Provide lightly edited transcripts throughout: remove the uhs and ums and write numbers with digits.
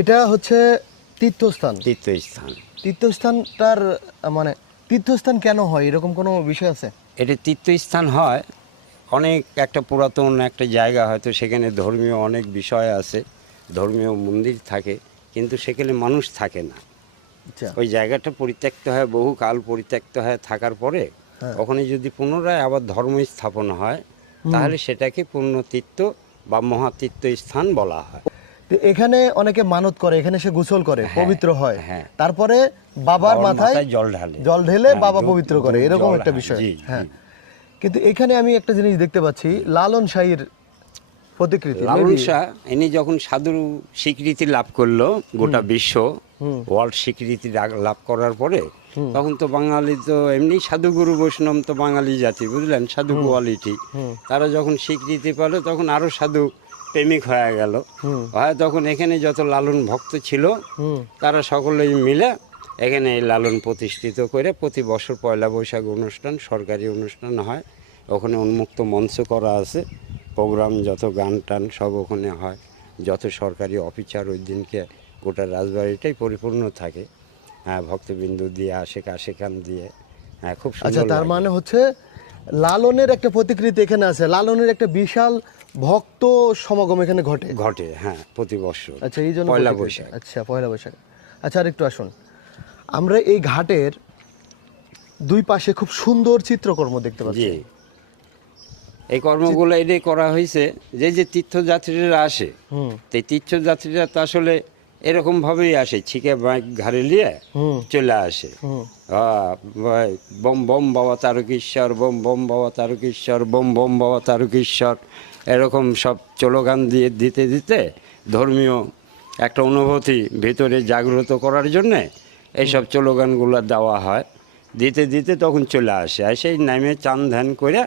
এটা হচ্ছে তীর্থস্থান। তীর্থস্থান। তীর্থস্থানটার মানে তীর্থস্থান কেন হয়, এরকম কোনো বিষয় আছে? এটা তীর্থস্থান হয়, অনেক একটা পুরাতন একটা জায়গা, হয়তো সেখানে ধর্মীয় অনেক বিষয় আছে, ধর্মীয় মন্দির থাকে, কিন্তু সেখানে মানুষ থাকে না। আচ্ছা। ওই জায়গাটা পরিত্যক্ত হয়, বহু কাল পরিত্যক্ত হয় থাকার পরে হ্যাঁ। ওখানে যদি পুনরায় আবার ধর্ম স্থাপন হয় তাহলে সেটাকে পূর্ণতীর্থ বা মহাতীর্থ স্থান বলা হয়। তো এখানে অনেকে মানত করে, এখানে সে গোসল করে, হ্যাঁ, পবিত্র হয়, হ্যাঁ। তারপরে বাবার মাথায় জল ঢালে, জল ঢেলে হ্যাঁ, বাবা দুধ- পবিত্র করে, দুধ এরকম জল, একটা হ্যাঁ, বিষয়। জি, হ্যাঁ, জি। কিন্তু এখানে আমি একটা জিনিস দেখতে পাচ্ছি, লালন শাহীর প্রতিকৃতি। লালন maybe- শাহ ইনি যখন সাধু স্বীকৃতি লাভ করলো, গোটা বিশ্ব ওয়ার্ল্ড স্বীকৃতি লাভ করার পরে, তখন তো বাঙালি তো এমনি সাধুগুরু বৈষ্ণব তো বাঙালি জাতি, বুঝলেন, সাধু কোয়ালিটি। তারা যখন স্বীকৃতি পেল তখন আরো সাধু প্রেমিক হয়ে গেল, হয় তখন এখানে যত লালন ভক্ত ছিল তারা সকলেই মিলে এখানে এই লালন প্রতিষ্ঠিত করে প্রতি বছর পয়লা বৈশাখ অনুষ্ঠান, সরকারি অনুষ্ঠান হয়। ওখানে উন্মুক্ত মঞ্চ করা আছে, প্রোগ্রাম যত গান টান সব ওখানে হয়, যত সরকারি অফিসার ওই দিনকে গোটা রাজবাড়িটাই পরিপূর্ণ থাকে। হ্যাঁ, ভক্তবিন্দু দিয়ে আসে, কাশেখান দিয়ে, হ্যাঁ, খুব আচ্ছা, সুন্দর তার লাগে। মানে হচ্ছে লালনের একটা প্রতিকৃতি এখানে আছে, লালনের একটা বিশাল ভক্ত সমাগম এখানে ঘটে। ঘটে, হ্যাঁ, প্রতি বছর আচ্ছা, এই জন্য পয়লা প্রতিকৃতি। বৈশাখ। আচ্ছা, পয়লা বৈশাখ। আচ্ছা, আর একটু আসুন, আমরা এই ঘাটের দুই পাশে খুব সুন্দর চিত্রকর্ম দেখতে পাচ্ছি। জি, এই কর্মগুলো এটাই করা হয়েছে যে যে তীর্থযাত্রীরা আসে, তো এই তীর্থযাত্রীরা তো আসলে এরকমভাবেই আসে, ছিকে বাইক ঘাড়ে নিয়ে চলে আসে। বম বম বাবা তারকেশ্বর, বম বম বাবা তারকেশ্বর, বম বম বাবা তারকেশ্বর, এরকম সব স্লোগান দিয়ে দিতে দিতে ধর্মীয় একটা অনুভূতি ভিতরে জাগ্রত করার জন্যে এইসব স্লোগানগুলো দেওয়া হয়। দিতে দিতে তখন চলে আসে, এসে নামে চান ধ্যান করে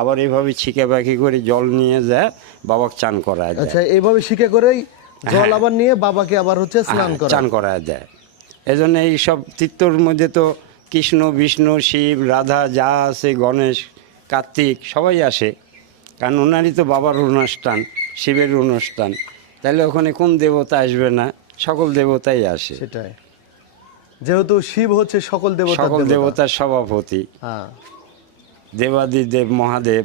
আবার এইভাবে ছিকে বাকি করে জল নিয়ে যায় বাবাকে চান করায় দেয়। আচ্ছা, এইভাবে শিখে করেই জল আবার নিয়ে বাবাকে আবার হচ্ছে স্নান হ্যাঁ, করা। চান করায় দেয়। এজন্য এই সব তীর্থর মধ্যে তো কৃষ্ণ, বিষ্ণু, শিব, রাধা যা আছে, গণেশ, কার্তিক সবাই আসে, কারণ ওনারই তো বাবার অনুষ্ঠান, শিবের অনুষ্ঠান, তাহলে ওখানে কোন দেবতা আসবে না, সকল দেবতাই আসে। সেটাই, যেহেতু শিব হচ্ছে সকল দেবতার সকল দেবতা। দেবতার সভাপতি, হ্যাঁ। দেবাদিদেব মহাদেব,